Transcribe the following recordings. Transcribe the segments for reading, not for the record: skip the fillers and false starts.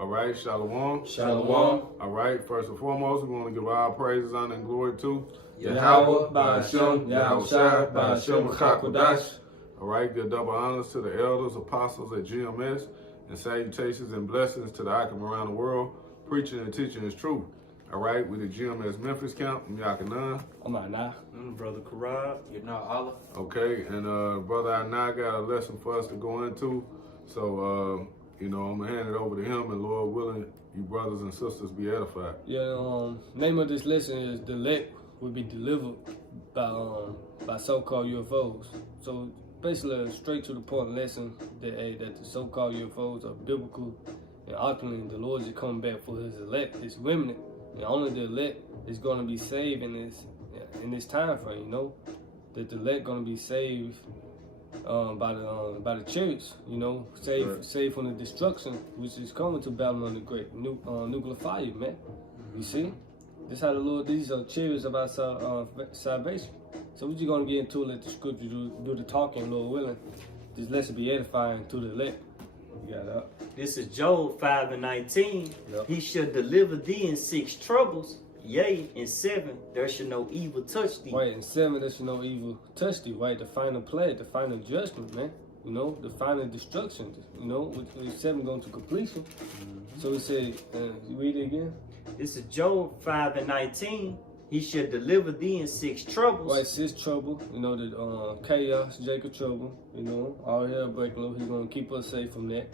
All right, Shalom. Shalom. All right, first and foremost, we want to give all praises, honor, and glory to Yahweh, Ba'ashem, Yahushua, Ba'ashem, Chakodash. All right, give double honors to the elders, apostles at GMS, and salutations and blessings to the Akim around the world, preaching and teaching His truth. All right, with the GMS Memphis camp, I'm Yakanan. I'm Anah. Brother Karab. You're not Allah. Okay, and Brother Anah got a lesson for us to go into. So, I'm going to hand it over to him, and Lord willing, you brothers and sisters be edified. Yeah, name of this lesson is The Elect Will Be Delivered by so-called UFOs. So basically a straight to the point lesson that the so-called UFOs are biblical, and ultimately the Lord is coming back for His elect, His remnant, and only the elect is going to be saved in this time frame. That the elect going to be saved by the Chariots, saved from the destruction which is coming to Babylon the Great, nuclear fire, man. You see, this how the Lord. These are Chariots of our salvation. So we're just gonna get into it. Let the Scripture do the talking, Lord willing. This lesson be edifying to the elect. You got that? This is Job 5:19. Yep. He shall deliver thee in 6 troubles. Yea, in 7 there shall no evil touch thee. Right, in 7 there shall no evil touch thee. Right, the final plague, the final judgment, man. The final destruction. With 7 going to completion. So it said, read it again. This is Job 5:19. He shall deliver thee in 6 troubles. Right, 6 trouble. The chaos, Jacob trouble. All hell break loose. He's gonna keep us safe from that.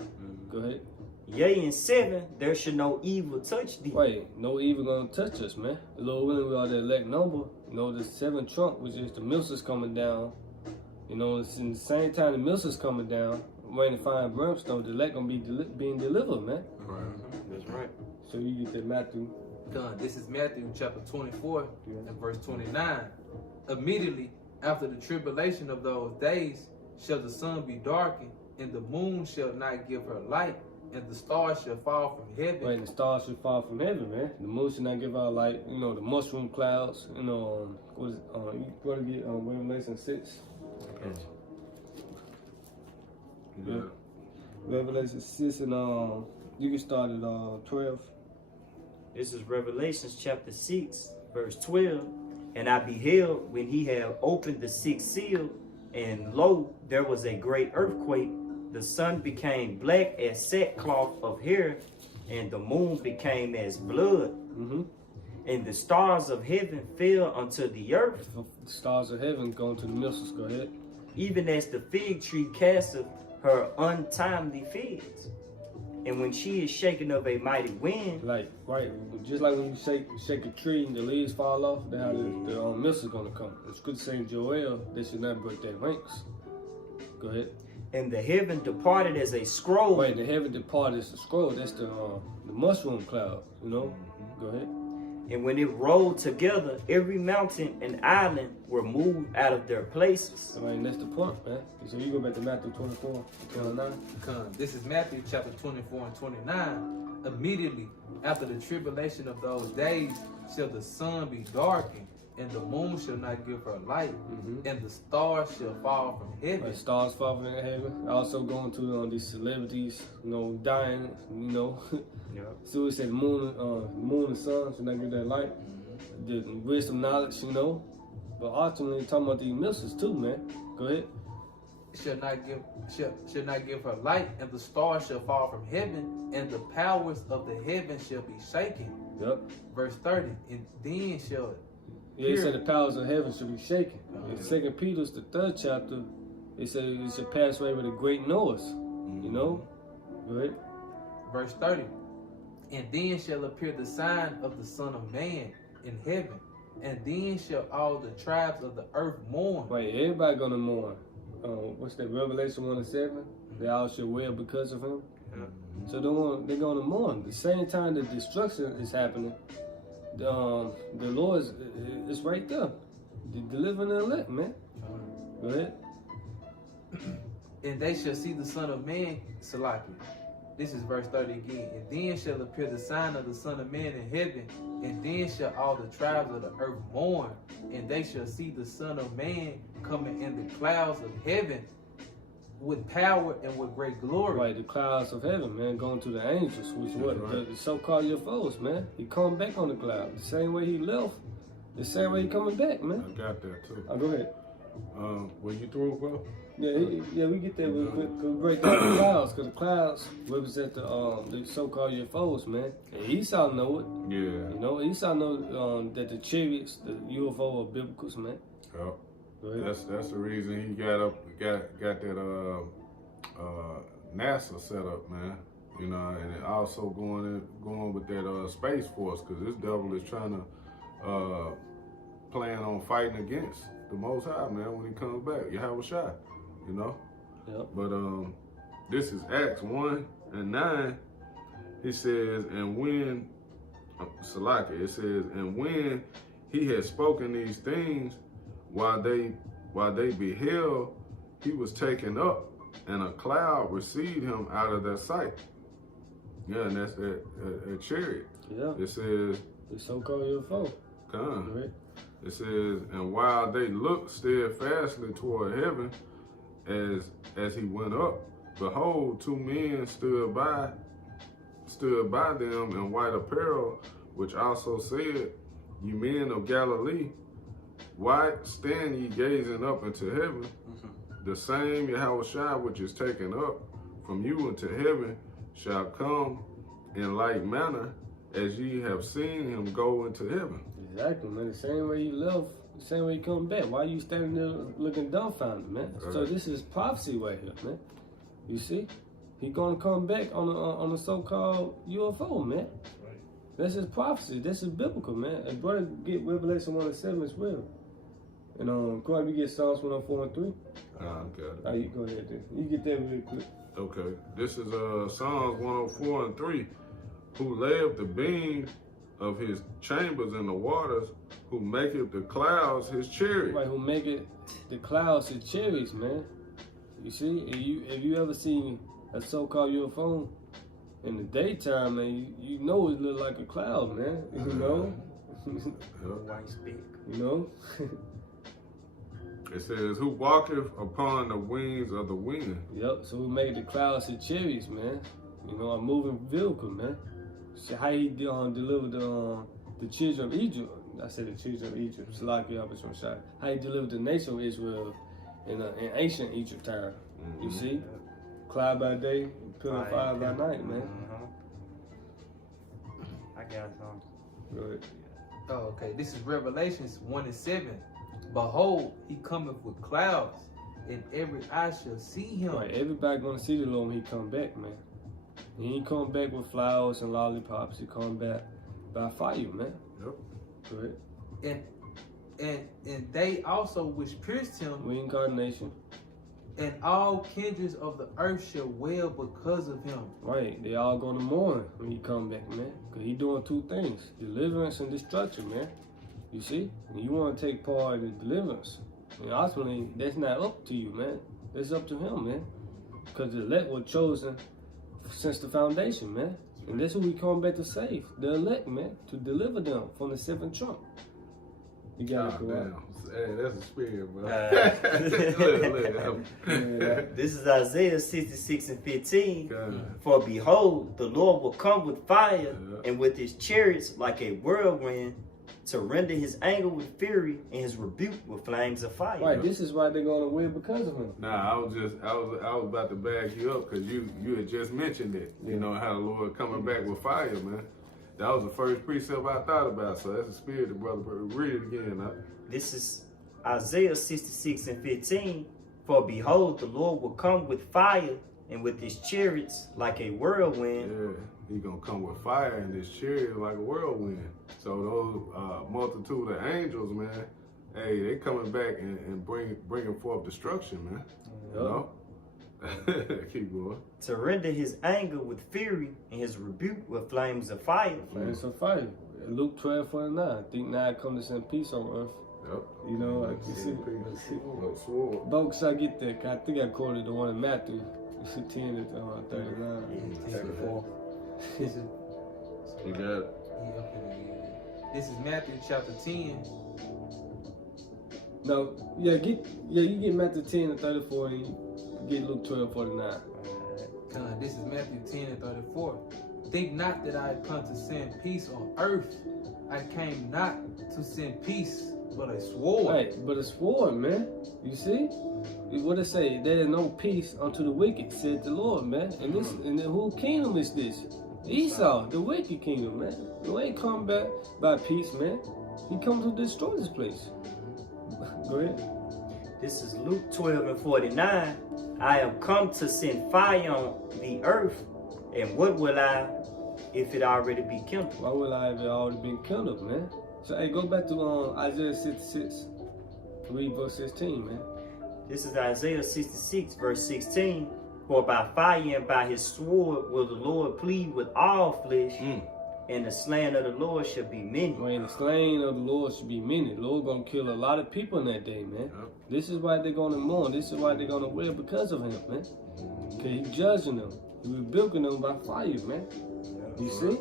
Go ahead. Yea, in 7 there shall no evil touch thee. Right, no evil gonna touch us, man. The Lord willing, we are the elect number. The 7th trump, which is the missiles coming down. It's in the same time the missiles coming down, raining fire and brimstone. The elect gonna be being delivered, man. Right. That's right. So you get that Matthew. Done. This is Matthew chapter 24 and verse 29. Immediately after the tribulation of those days shall the sun be darkened, and the moon shall not give her light, and the stars shall fall from heaven. Right, the stars should fall from heaven, man. The moon should not give out light. The mushroom clouds. What is it? You gotta get Revelation 6. Okay. Yeah. Revelation 6 and you can start at 12. This is Revelations chapter 6, verse 12. And I beheld when he had opened the 6th seal, and lo, there was a great earthquake. The sun became black as sackcloth of hair, and the moon became as blood. And the stars of heaven fell unto the earth. The stars of heaven going to the missiles. Go ahead. Even as the fig tree casteth her untimely figs. And when she is shaken of a mighty wind, Just like when you shake a tree and the leaves fall off, that's how the missiles gonna come. It's good to say in Joel, they should not break their ranks. Go ahead. and the heaven departed as a scroll. Right, the heaven departed is the scroll. That's the mushroom cloud. Go ahead. And when it rolled together, every mountain and island were moved out of their places. Right, and that's the point, man. So you go back to Matthew 24, 29. This is Matthew chapter 24 and 29. Immediately after the tribulation of those days shall the sun be darkened, and the moon shall not give her light, and the stars shall fall from heaven. Right, stars fall from heaven. Also going to these celebrities, dying, Yeah. So it said moon and sun should not give that light. The wisdom, knowledge, But ultimately talking about these missiles too, man. Go ahead. Shall not give her light, and the stars shall fall from heaven, and the powers of the heaven shall be shaken. Yep. Verse 30. And then shall Yeah, it said the powers of heaven should be shaken. In 2 Peter's the 3rd chapter, it said it should pass away with a great noise. Go ahead. Verse 30. And then shall appear the sign of the Son of Man in heaven, and then shall all the tribes of the earth mourn. Right, everybody gonna mourn. What's that, Revelation 1 and 7? They all shall wail because of him. So they're gonna mourn. The same time the destruction is happening, the Lord is right there. Delivering the elect, man. Go ahead. And they shall see the Son of Man, Salaki. This is verse 30 again. And then shall appear the sign of the Son of Man in heaven, and then shall all the tribes of the earth mourn, and they shall see the Son of Man coming in the clouds of heaven with power and with great glory. Right, the clouds of heaven, man, going to the angels, which what right. the so-called UFOs, man. He come back on the cloud. The same way he left, the same way he coming back, I man. got that too. Oh, go ahead. When you through, bro? Yeah, we get there. We break down the clouds, because the clouds represent the so-called UFOs, man. And Esau know it. Yeah. You know, Esau know that the chariots, the UFO are biblicals, man. Yep. Go ahead. That's the reason he got that NASA set up, man. You know, and it also going with that Space Force, because this devil is trying to plan on fighting against the Most High, man, when he comes back. Yahweh Shai, you know. Yep. But this is Acts 1:9. He says, and when Salaka, it says, and when he had spoken these things, while they beheld, he was taken up, and a cloud received him out of their sight. Yeah, and that's a chariot. Yeah. It says, The so-called UFO. come. Right. It says, and while they looked steadfastly toward heaven, as he went up, behold, two men stood by them in white apparel, which also said, ye men of Galilee, why stand ye gazing up into heaven? The same Yahweh Shai which is taken up from you into heaven shall come in like manner as ye have seen him go into heaven. Exactly, man. The same way he left, the same way he come back. Why you standing there looking dumbfounded, man? So this is prophecy right here, man. You see? He gonna come back on a so-called UFO, man. Right. This is prophecy. This is biblical, man. And brother, get Revelation 1:7 as well. And go ahead, we get Psalms 104:3. Okay. You go ahead, then. You get that real quick. Okay. This is Psalms 104:3. Who layeth the beam of his chambers in the waters, who maketh the clouds his chariot. Right, who make it the clouds his chariots, man. You see, if you ever seen a so-called UFO in the daytime, man, you know it look like a cloud, man. You know? White stick. You know? It says, who walketh upon the wings of the wind. Yep, so we make the clouds his chariots, man. You know, a moving vehicle, man. See how he delivered the children of Egypt. I said the children of Egypt. It's like how he delivered the nation of Israel in ancient Egypt time. You see? Cloud by day, pillar of fire by night, man. I got some. Go ahead. Oh, okay. This is Revelations 1:7. Behold, he cometh with clouds, and every eye shall see him. Right, everybody gonna see the Lord when he come back, man. He ain't come back with flowers and lollipops. He come back by fire, man. Yep. Go ahead. And they also which pierced him, Reincarnation. and all kindreds of the earth shall wail because of him. Right, they all gonna mourn when he come back, man. Cause he doing two things: deliverance and destruction, man. You see, and you want to take part in the deliverance, and ultimately that's not up to you, man. It's up to him, man. Cause the elect were chosen since the foundation, man. And that's who we come back to save, the elect, man, to deliver them from the seventh trump. You got it, correct. Hey, that's a spirit, bro. Look. This is Isaiah 66:15. God. For behold, the Lord will come with fire and with his chariots like a whirlwind to render his anger with fury and his rebuke with flames of fire. Right, this is why they're gonna win because of him. Nah, I was about to bag you up because you had just mentioned it. You know how the Lord coming back with fire, man. That was the first precept I thought about. So that's the spirit, the brother. Read it again. Huh? This is Isaiah 66:15. For behold, the Lord will come with fire and with his chariots like a whirlwind. Yeah, he gonna come with fire in his chariot like a whirlwind. So those multitude of angels, man, hey, they coming back and bringing forth destruction, man. You know? Keep going. To render his anger with fury and his rebuke with flames of fire. Flames of fire. Luke 12:49. Think now I come to send peace on earth. Yep. You know, like you see. Sword. Folks, I get that. I think I quoted the one in Matthew. It's 10 to 39. 34. This is You got it. This is Matthew chapter 10. No, you get Matthew 10 to 34 and get Luke 12:49. Con, this is Matthew 10:34. Think not that I had come to send peace on earth. I came not to send peace, but a sword. Right, but a sword, man. You see? What it say? There is no peace unto the wicked, said the Lord, man. And this, and then whose kingdom is this? Esau, the wicked kingdom, man. You ain't come back by peace, man. He comes to destroy this place. Go ahead. This is Luke 12:49. I am come to send fire on the earth, and what will I if it already be kindled? Why would I have already been kindled, man? So, hey, go back to Isaiah 66. Read verse 16, man. This is Isaiah 66, verse 16. For by fire and by his sword will the Lord plead with all flesh, and the slain of the Lord shall be many. Man, the slain of the Lord should be many. The Lord gonna kill a lot of people in that day, man. Yep. This is why they're gonna mourn. This is why they're gonna wail because of him, man. Cause he judging them. He rebuking them by fire, man. You see?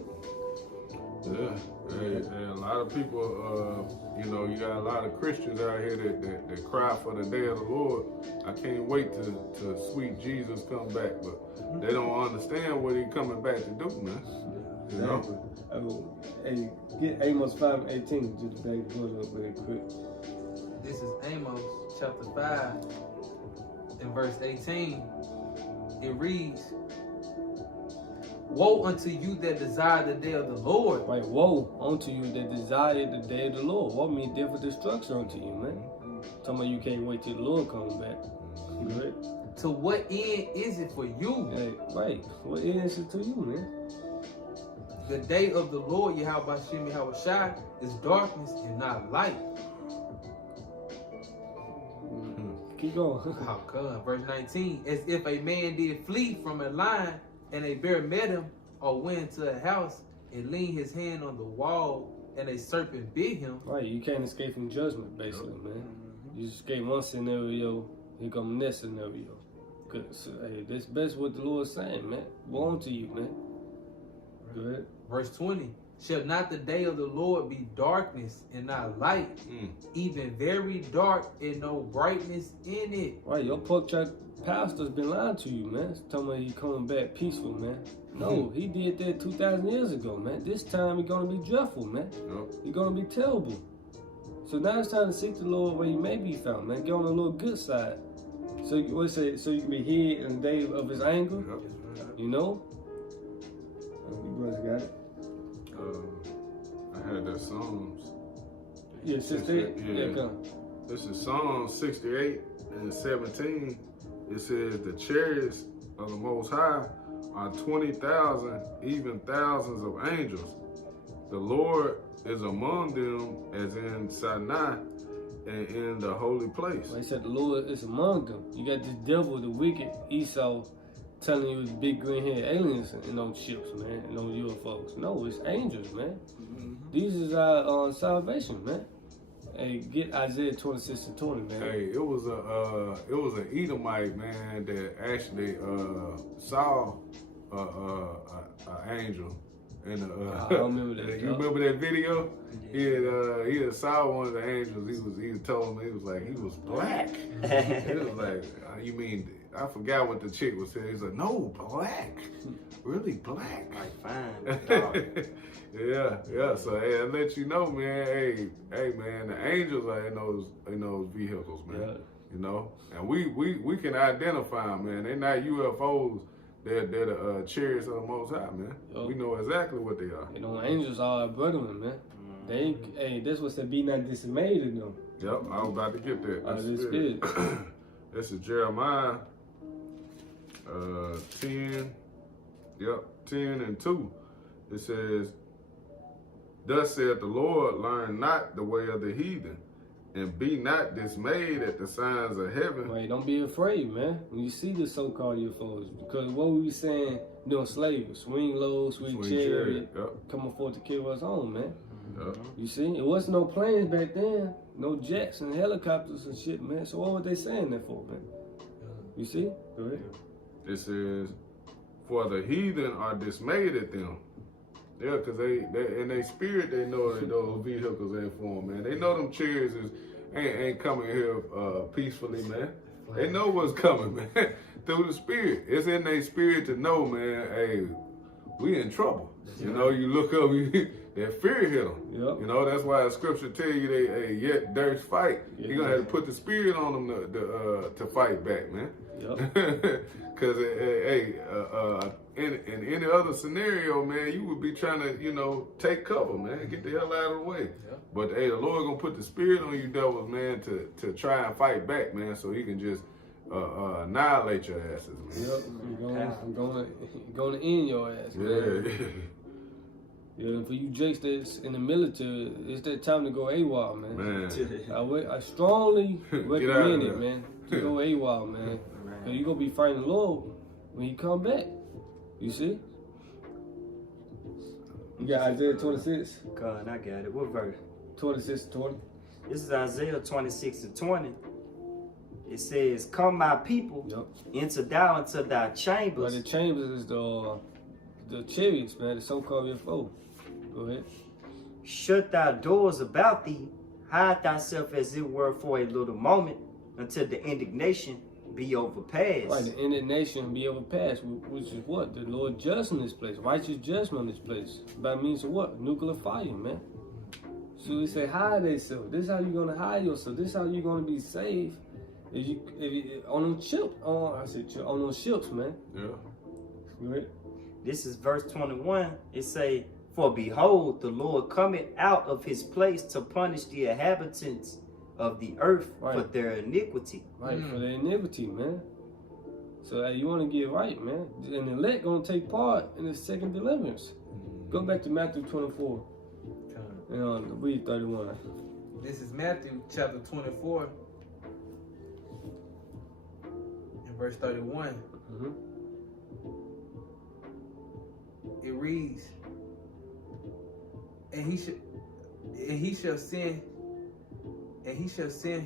Yeah. And a lot of people, you know, you got a lot of Christians out here that cry for the day of the Lord. I can't wait to sweet Jesus come back, but they don't understand what he coming back to do, man. You know? Hey, get Amos 5:18 just to back the up really quick. This is Amos chapter 5 and verse 18. It reads, woe unto you that desire the day of the Lord. Right, woe unto you that desire the day of the Lord. What mean death or destruction unto you, man? Talking about you can't wait till the Lord comes back. Right? To what end is it for you? Hey, right. What is it to you, man? The day of the Lord, Yahweh Shem Yahushai, is darkness and not light. Keep going. How come? Verse 19, as if a man did flee from a lion, and a bear met him, or went into a house and leaned his hand on the wall, and a serpent bit him. Right, you can't escape from judgment, basically, man. You escape one scenario, here come the next scenario. Cause hey, that's best what the Lord's saying, man. Woe unto you, man. Go ahead. Verse 20, shall not the day of the Lord be darkness and not light, even very dark and no brightness in it? Right, your pork chop pastor's been lying to you, man. Talking about he coming back peaceful, man. No, he did that 2,000 years ago, man. This time he's gonna be dreadful, man. He's gonna be terrible. So now it's time to seek the Lord where he may be found, man. Get on the little good side. So what say? So you can be hid in the day of his anger. You know. You brothers got it. I had that Psalms. Yeah, 68. Yeah, come. This is Psalms 68 and 17. It says the chariots of the Most High are 20,000, even thousands of angels. The Lord is among them, as in Sinai and in the holy place. Well, he said the Lord is among them. You got this devil, the wicked Esau, telling you it's big green haired aliens in those ships, man, and those UFOs. No, it's angels, man. These is our salvation, man. Hey, get Isaiah 26 and 20, man. Hey, it was an Edomite, man, that actually saw an angel. And I don't remember that. You remember that video? He had saw one of the angels. He was telling me, he was like, he was black. It was like, you mean, I forgot what the chick was saying. He's like, no, black, really black. Like fine. Yeah. So hey, I let you know, man. Hey, man, the angels are in those vehicles, man. Yeah. You know, and we can identify them, man. They're not UFOs. They're the chariots of the Most High, man. Yep. We know exactly what they are. You know, angels are our brethren, man. They, hey, that's what said, be not dismayed in them. Yep, I was about to get that. That's good. This is Jeremiah 10. Yep, 10 and 2. It says, thus saith the Lord, learn not the way of the heathen, and be not dismayed at the signs of heaven. Right, don't be afraid, man, when you see the so-called UFOs. Because what we saying during slavery, swing low, swing chariot, coming forth to kill us home, man. You see, it wasn't no planes back then, no jets and helicopters and shit, man. So what were they saying that for, man? You see? Go ahead. It says, for the heathen are dismayed at them. Yeah, because they in their spirit, they know that those vehicles ain't for them, man. They know them chariots ain't coming here peacefully, man. They know what's coming, man. through the spirit. It's in their spirit to know, man, hey, we in trouble. You know, you look up, that fear hit them. Yep. You know, that's why the scripture tell you they, hey, yet there's fight. Yeah. You're going to have to put the spirit on them to fight back, man. Yep. Because, hey, in any other scenario, man, you would be trying to, you know, take cover, man. Get the hell out of the way. Yep. But, hey, the Lord going to put the spirit on you devils, man, to try and fight back, man, so he can just annihilate your asses, man. Yep. I'm gonna end your ass, man. Yeah. Yeah, for you jakes that's in the military, it's that time to go AWOL, man. Man. I strongly recommend there. it, man, to go AWOL, man. Cause you gonna be fighting the Lord when he come back. You see? You got Isaiah 26? God, I got it. What verse? 26 to 20. This is Isaiah 26 and 20. It says, "Come, my people, Yep. enter thou into thy But chambers." the chambers is the chariots, man, the so-called UFO. Go ahead. Shut thy doors about thee, hide thyself as it were for a little moment, until the indignation be overpassed. Right, the indignation be overpassed, which is what? The Lord judging this place, righteous judgment on this place. By means of what? Nuclear fire, man. So we say hide themselves. This is how you're gonna hide yourself. This is how you're gonna be saved. If you on them ships, on those ships, man. Yeah. Go ahead. This is verse 21. It say, "For behold, the Lord cometh out of his place to punish the inhabitants of the earth for Right. their iniquity." Right, for the iniquity, man. So hey, you want to get right, man. And the elect gonna take part in the second deliverance. Go back to Matthew 24 and read 31. This is Matthew chapter 24 and verse 31. Mm-hmm. It reads, and he shall send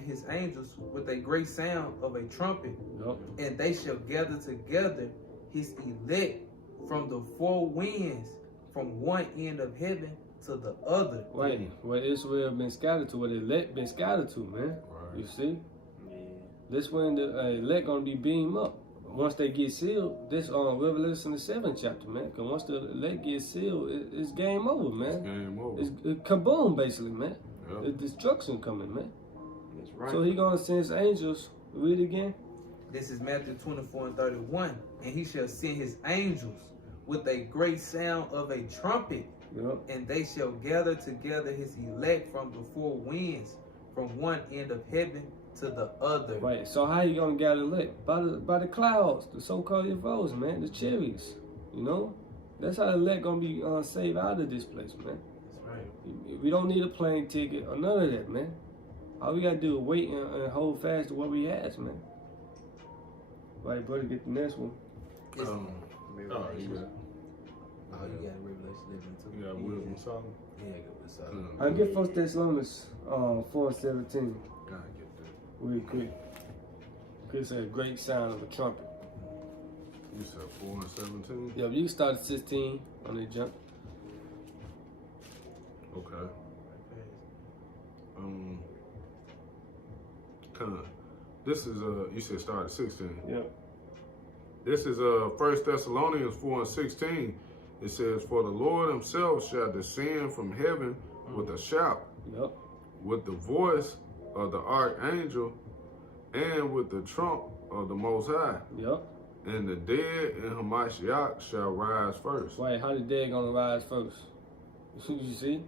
his angels with a great sound of a trumpet, Yep. and they shall gather together his elect from the four winds, from one end of heaven to the other. Right, where Israel been scattered to, where the elect been scattered to, man. Right. You see? Yeah. This when the elect gonna be beamed up. Once they get sealed, this Revelation the 7th chapter, man. Because once the elect get sealed, it's game over, man. Game over. It's kaboom, basically, man. Yep. The destruction coming, man. That's right. So he gonna send his angels. Read it again. This is Matthew 24 and 31. And he shall send his angels with a great sound of a trumpet, Yep. and they shall gather together his elect from the four winds, from one end of heaven to the other. Right. So how you gonna gather elect? By the clouds, the so-called UFOs, man, the chariots. You know, that's how the elect gonna be saved out of this place, man. That's right. We don't need a plane ticket or none of that, man. All we gotta do is wait and hold fast to what we has, man. Right, brother, get the next one. Oh, you got Oh, you got Revelation 11 too. you got wisdom something? Yeah, good with something. I get 1 Thessalonians 4:17 Gotta get that. real quick. It's a great sound of a trumpet. You said 4 and 17? Yeah, you can start at 16 on the jump. Okay. This is you said start at 16. Yep. This is 1 Thessalonians 4 and 16. It says, "For the Lord himself shall descend from heaven with a shout, Yep. with the voice of the archangel, and with the trump of the Most High. Yep. And the dead in Hamashiach shall rise first." Right, how the dead gonna rise first? You see?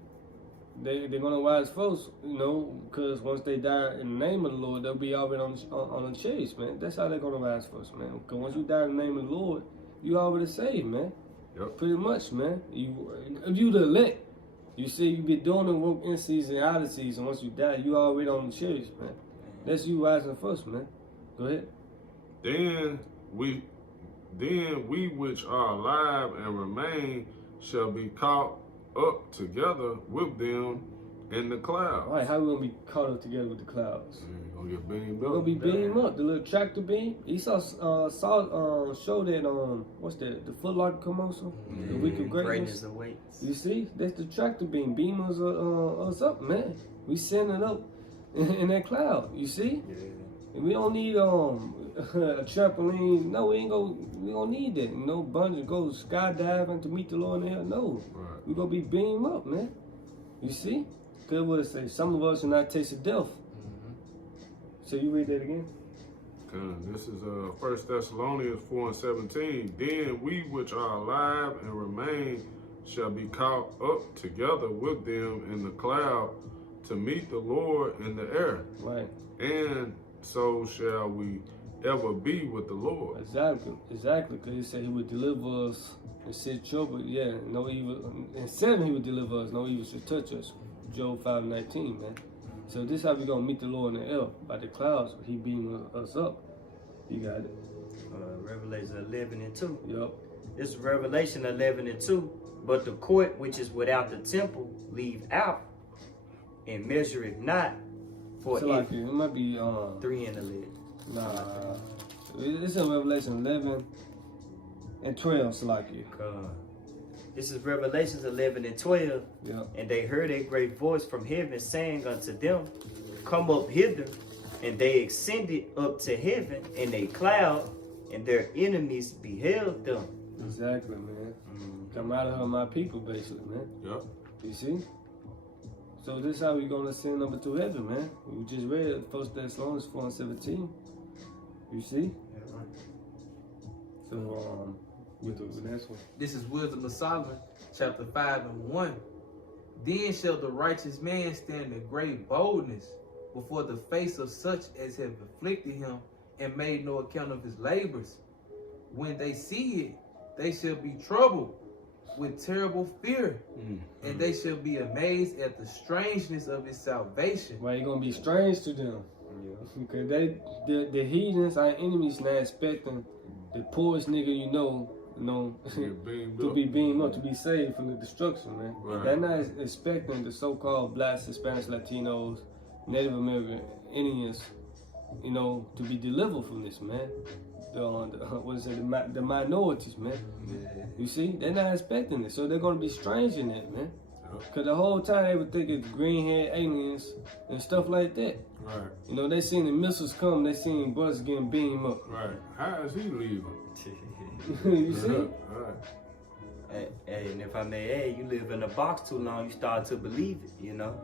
They're gonna rise first, you know, because once they die in the name of the Lord, they'll be already on the chase, man. That's how they're gonna rise first, man. Because once you die in the name of the Lord, you already saved, man. Yep. Pretty much, man. If you the elect, you see, you be doing the work in season, out of season. Once you die, you already on the chase, man. That's you rising first, man. Go ahead. Then we which are alive and remain shall be caught up together with them in the clouds. All right, how we gonna be caught up together with the clouds? You're gonna get beamed We're gonna up. be beamed up. The little tractor beam. You saw show that what's that? The Foot Locker commercial. The Week of Greatness. awaits. You see, that's the tractor beam. Beam us up, man. We sending up in that cloud. You see, Yeah. and we don't need a trampoline. No, we gonna need that. No bungee, go skydiving to meet the Lord in hell. No, Right. we gonna be beamed up, man. You see? Cause what it say? Some of us will not taste of death. So you read that again? This is 1 Thessalonians 4:17. Then we which are alive and remain shall be caught up together with them in the cloud to meet the Lord in the air. Right. And so shall we ever be with the Lord. Exactly. Because he said he would deliver us in 6 trouble. Yeah, no evil. In 7 he would deliver us. No evil should touch us. Job 5:19, man. So this how we gonna meet the Lord in the air by the clouds. He beam us up. You got it. Revelation 11:2. Yup. This is Revelation 11:2. But the court which is without the temple leave out, and measure it not, for So like it might be 3 and 11. nah. It's in Revelation 11 and 12. So like it. This is Revelations 11:12. Yep. And they heard a great voice from heaven saying unto them, Come up hither. And they ascended up to heaven in a cloud, and their enemies beheld them. Exactly, man. Come out of her, my people, basically, man. Yep. You see? So this is how we gonna ascend up to heaven, man. We just read 1 Thessalonians 4:17. You see? So with the next one. This is Wisdom of Solomon, chapter 5:1. Then shall the righteous man stand in great boldness before the face of such as have afflicted him and made no account of his labors. When they see it, they shall be troubled with terrible fear, and they shall be amazed at the strangeness of his salvation. Why it gonna be strange to them? Because the heathens, our enemies, not expecting the poorest nigga you know, to be beamed up, to be saved from the destruction, man. Right. They're not expecting the so-called blacks, Hispanics, Latinos, Native American Indians, to be delivered from this, man. The minorities, man. You see, they're not expecting it, so they're gonna be strange in that, man. Cause the whole time they would think it's green-haired aliens and stuff like that. Right. They seen the missiles come, they seen brothers getting beamed up. Right. How is he leaving? You see? Right. Hey, and if I may add, you live in a box too long, you start to believe it,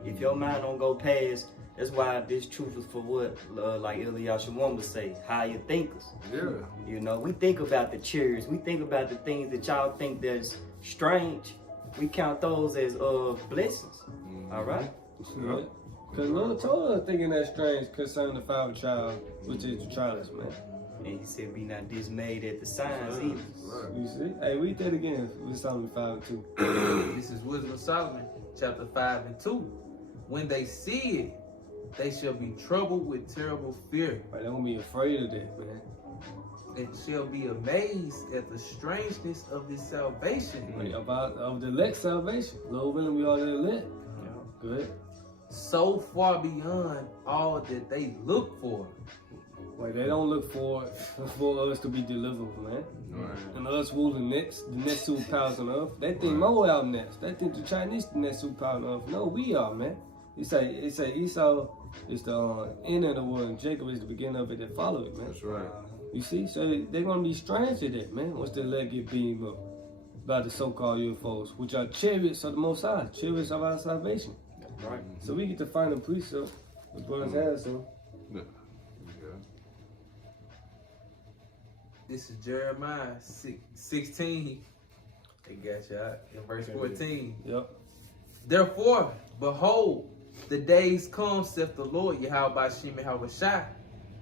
If your mind don't go past, that's why this truth is for what, like Eliashimon would say, higher thinkers. Yeah. We think about the chariots, we think about the things that y'all think that's strange. We count those as blessings. All right? Yeah. Cause Lord told us thinking that strange concerning the 5th child, which is the Chariots, man. And he said, be not dismayed at the signs either. Right. You see? Hey, read that again. We're Solomon 5:2. This is Wisdom of Solomon, chapter 5:2. When they see it, they shall be troubled with terrible fear, Right, they gonna be afraid of that, man. and shall be amazed at the strangeness of his salvation. Right, of the elect salvation. Lord willing, we are the elect. Good. So far beyond all that they look for. Right, they don't look for us to be delivered, man. Right. And us ruling the next superpowers on earth. They think more out next. They think the Chinese the next superpower on earth. No, we are, man. It say Esau is the end of the world, and Jacob is the beginning of it that follow it, man. That's right. You see, so they're gonna be strange to that, man. Once they let get beamed up by the so-called UFOs, which are chariots of the Most High, chariots of our salvation. Right. So we get to find a precept. The brothers have some. Yeah. This is Jeremiah 16. They got you out in verse 14. Yep. Therefore, behold, the days come, saith the Lord, Yahweh Shem Yahushua,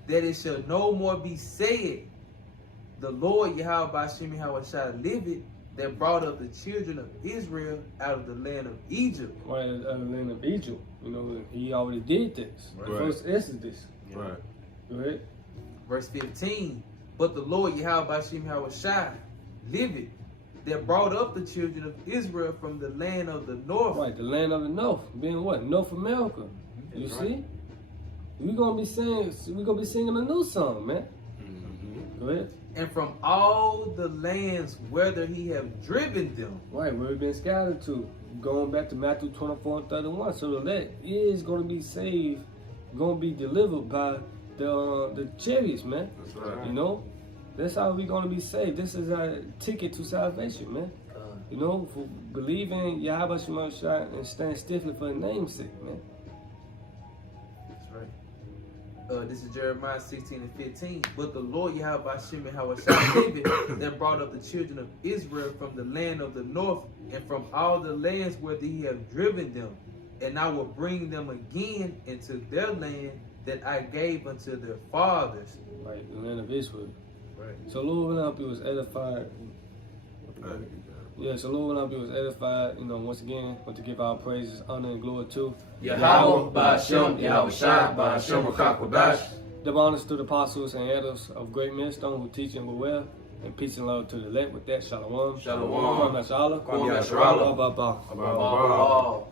that it shall no more be said, the Lord Yahweh Shem Yahushua liveth, that brought up the children of Israel out of the land of Egypt. Right, out of the land of Egypt. He already did this. Right. First Exodus. Right. Go ahead. Verse 15. But the Lord Yahweh Shem Yahushua liveth, that brought up the children of Israel from the land of the north. Right, the land of the north, being what? North America. You see? We're gonna be singing a new song, man. Go ahead. And from all the lands whither he have driven them. Right, where we've been scattered to. Going back to Matthew 24:31. So the elect is gonna be saved, gonna be delivered by the chariots, man. That's right. You know, that's how we gonna be saved. This is our ticket to salvation, man. You know, for believing Yahweh Shema Shai and stand stiffly for the name's sake, man. That's right. This is Jeremiah 16:15. But the Lord Yahweh Shem Yahweh David that brought up the children of Israel from the land of the north and from all the lands where he have driven them, and I will bring them again into their land that I gave unto their fathers. Right, the land of Israel. Right. So Lord will not be was edified. Yeah, so Lord will not be was edified. You know, once again, want to give our praises, honor, and glory to Yahweh, Ba'ashem, Yahweh Shai, Ba'ashem, Rakakodash. Give honors to the apostles and elders of great millstone who teach and will well, and peace and love to the elect. With that, shalom. Shalom. Kwame Shala. Kwame Shala. Ba, ba, ba. Ba, ba, ba.